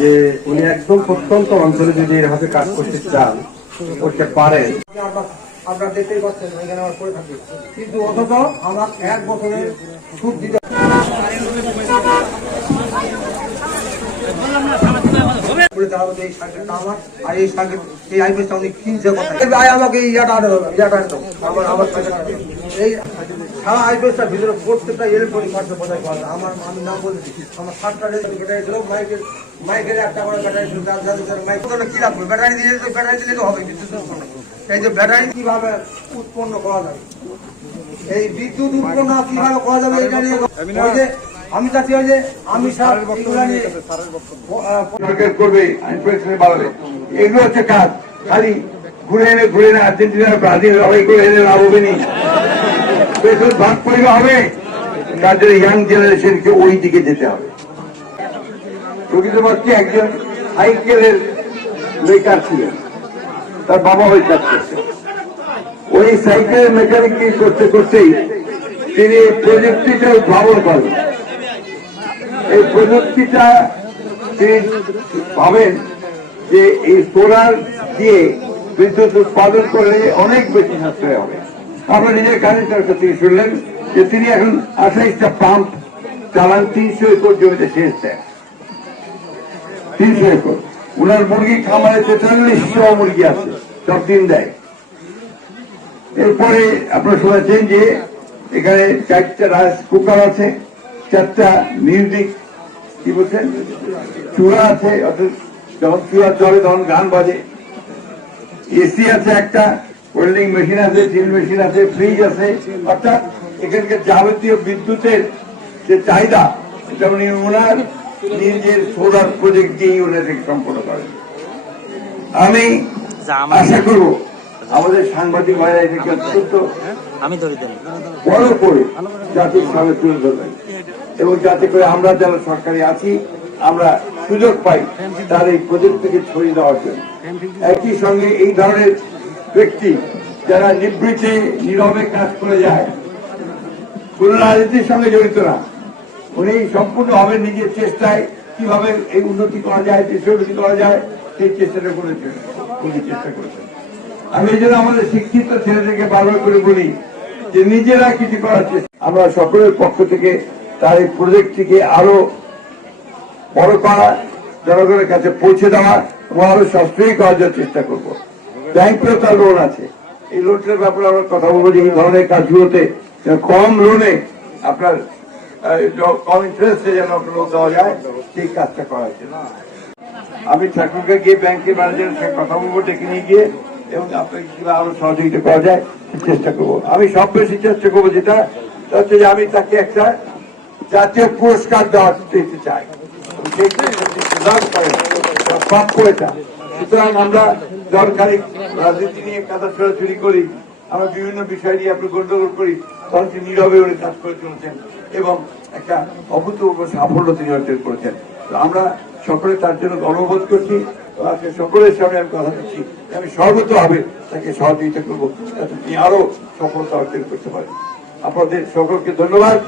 যে উনি একদম প্রত্যন্ত অঞ্চলে যদি এভাবে কাজ করতে চান, করতে পারেন, আপনারা দেখতেই পাচ্ছেন এখানে আমার পড়ে থাকি, কিন্তু অথচ আমার 1 বছরের সুদ দিতে মাইকের একটা করে ব্যাটারি ছিল, কি লাগবে? ব্যাটারি দিলে তো ব্যাটারি দিলে তো হবে বিদ্যুৎ উৎপন্ন। এই যে ব্যাটারি কিভাবে উৎপন্ন করা যাবে, এই বিদ্যুৎ উৎপন্ন কিভাবে করা যাবে এটা নিয়ে আমি চাচ্ছি যে আমি সরকার করবে, বাড়াবে, এগুলো হচ্ছে কাজ। খালি ঘুরে এনে আর্জেন্টিনা ব্রাজিল লড়াই করে এনে লাভ হবে নি, ভাগ পরিবার হবে। তার জন্য ইয়াং জেনারেশনকে ওই দিকে যেতে হবে। প্রকৃতপক্ষে একজন সাইকেলের মেকার ছিলেন, তার বাবা ওই কাজ করছে। ওই সাইকেলের মেকানিক করতে করতেই তিনি প্রযুক্তিটা উদ্ভাবন করেন। এই প্রযুক্তিটা তিনি ভাবেন যে এই সোলার দিয়ে বিদ্যুৎ উৎপাদন করলে অনেক বেশি সাশ্রয় হবে। আমরা নিজের কাজের থেকে শুনলেন যে তিনি এখন 28টা পাম্প চালান, 300 একর জমিতে সেচ দেন। 300 একর। উনার মুরগি খামারে 4300 মুরগি আছে, সব দিন দেয়। এরপরে আপনারা শুনেছেন যে এখানে 4টা রাইস কুকার আছে, 4টা মিউজিক কি বলছেন চূড়া আছে, অর্থাৎ যখন চূড়া চলে তখন গান বাজে। এসি আছে, একটা ওয়েল্ডিং মেশিন আছে, ড্রিল মেশিন আছে, ফ্রিজ আছে। অর্থাৎ এখানকার যাবতীয় বিদ্যুতের যে চাহিদা এটা উনি ওনার নিজের সোলার প্রজেক্ট দিয়েই ওনাকে সম্পন্ন করেন। আমি আশা করব আমাদের সাংবাদিক ভাইরা এটাকে অত্যন্ত বড় করে জাতির সামনে তুলে ধরবেন, এবং যাতে করে আমরা যারা সরকারি আছি আমরা সুযোগ পাই তার এই প্রজেক্টকে ছড়িয়ে দেওয়ার জন্য। একই সঙ্গে এই ধরনের ব্যক্তি যারা নিবৃত্তে নীরবে কাজ করে যায়, কোন রাজনীতির সঙ্গে জড়িত না, উনি সম্পূর্ণভাবে নিজের চেষ্টায় কিভাবে এই উন্নতি করা যায়, দেশের উন্নতি করা যায় সেই চেষ্টাটা করেছেন, উনি চেষ্টা করেছেন। আমি এই জন্য আমাদের শিক্ষিত ছেলেদেরকে বারবার করে বলি যে নিজেরা কিছু করার চেষ্টা। আমরা সকলের পক্ষ থেকে তার এই প্রজেক্টটিকে আরো বড় করা, জনগণের কাছে পৌঁছে দেওয়া এবং আরো সাশ্রয়ী করার জন্য চেষ্টা করবো। ব্যাংকেও তার লোন আছে, এই লোনটার ব্যাপারে আমরা কথা বলবো যে এই ধরনের কাজগুলোতে কম লোনে আপনার কম ইন্টারেস্টে যেন লোন দেওয়া যায়, সেই কাজটা করা জন্য আমি ঠাকুরকে গিয়ে ব্যাংকের ম্যানেজারের সাথে কথা বলবো, ডেকে নিয়ে গিয়ে, এবং আপনাকে কিভাবে আরো সহযোগিতা করা যায় চেষ্টা করবো। আমি সব বেশি চেষ্টা করবো যেটা হচ্ছে যে আমি তাকে একটা জাতীয় পুরস্কার দিতে চাই, প্রাপ্য এটা। সুতরাং আমরা দরকারি রাজনীতি নিয়ে কাদা ছড়াছড়ি করি, আমরা বিভিন্ন বিষয় নিয়ে আপনি গন্ডগোল করি, তখন তিনি নীরবে উনি কাজ করে চলেছেন এবং একটা অভূতপূর্ব সাফল্য তিনি অর্জন করেছেন। আমরা সকলে তার জন্য গর্ববোধ করছি। আজকে সকলের সামনে আমি কথা দিচ্ছি, আমি সর্বতভাবে তাকে সহযোগিতা করবো যাতে তিনি আরো সফলতা অর্জন করতে পারেন। আপনাদের সকলকে ধন্যবাদ।